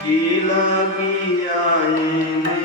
কি লাগিয়া এনে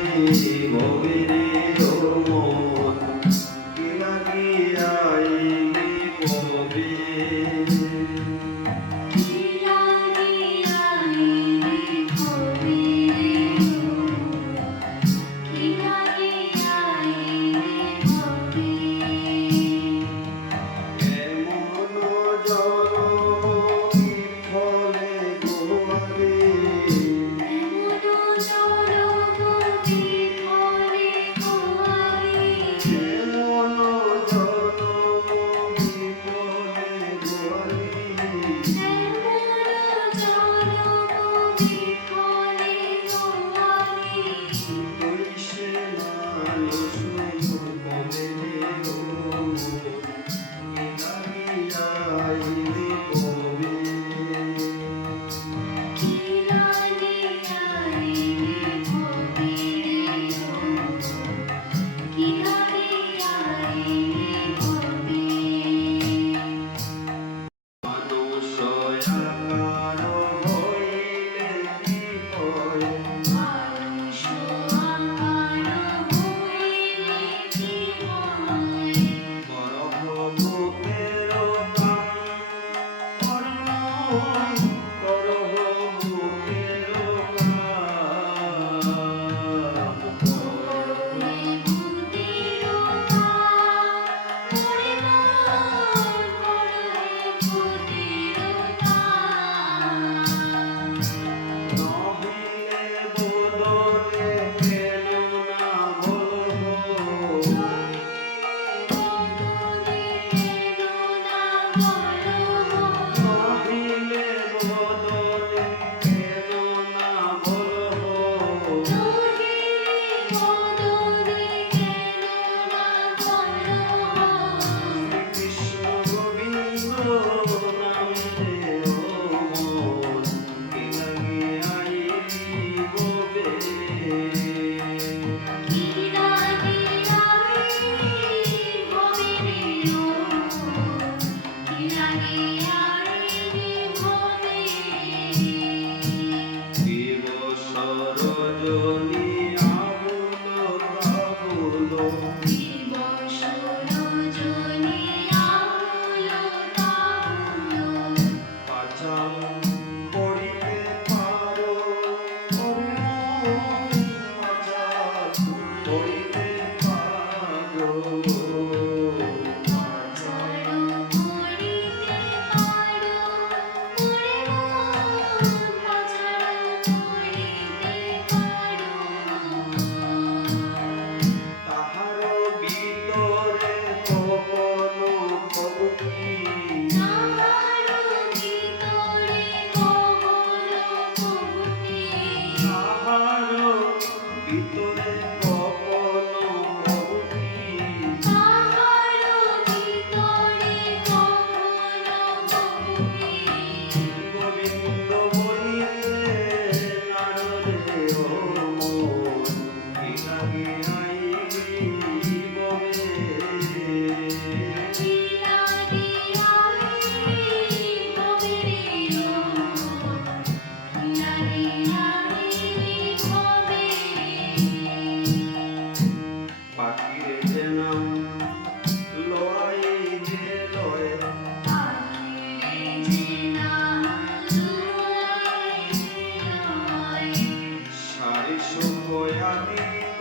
જોજો. Cristo ਹੋਇਆ ਨੀ।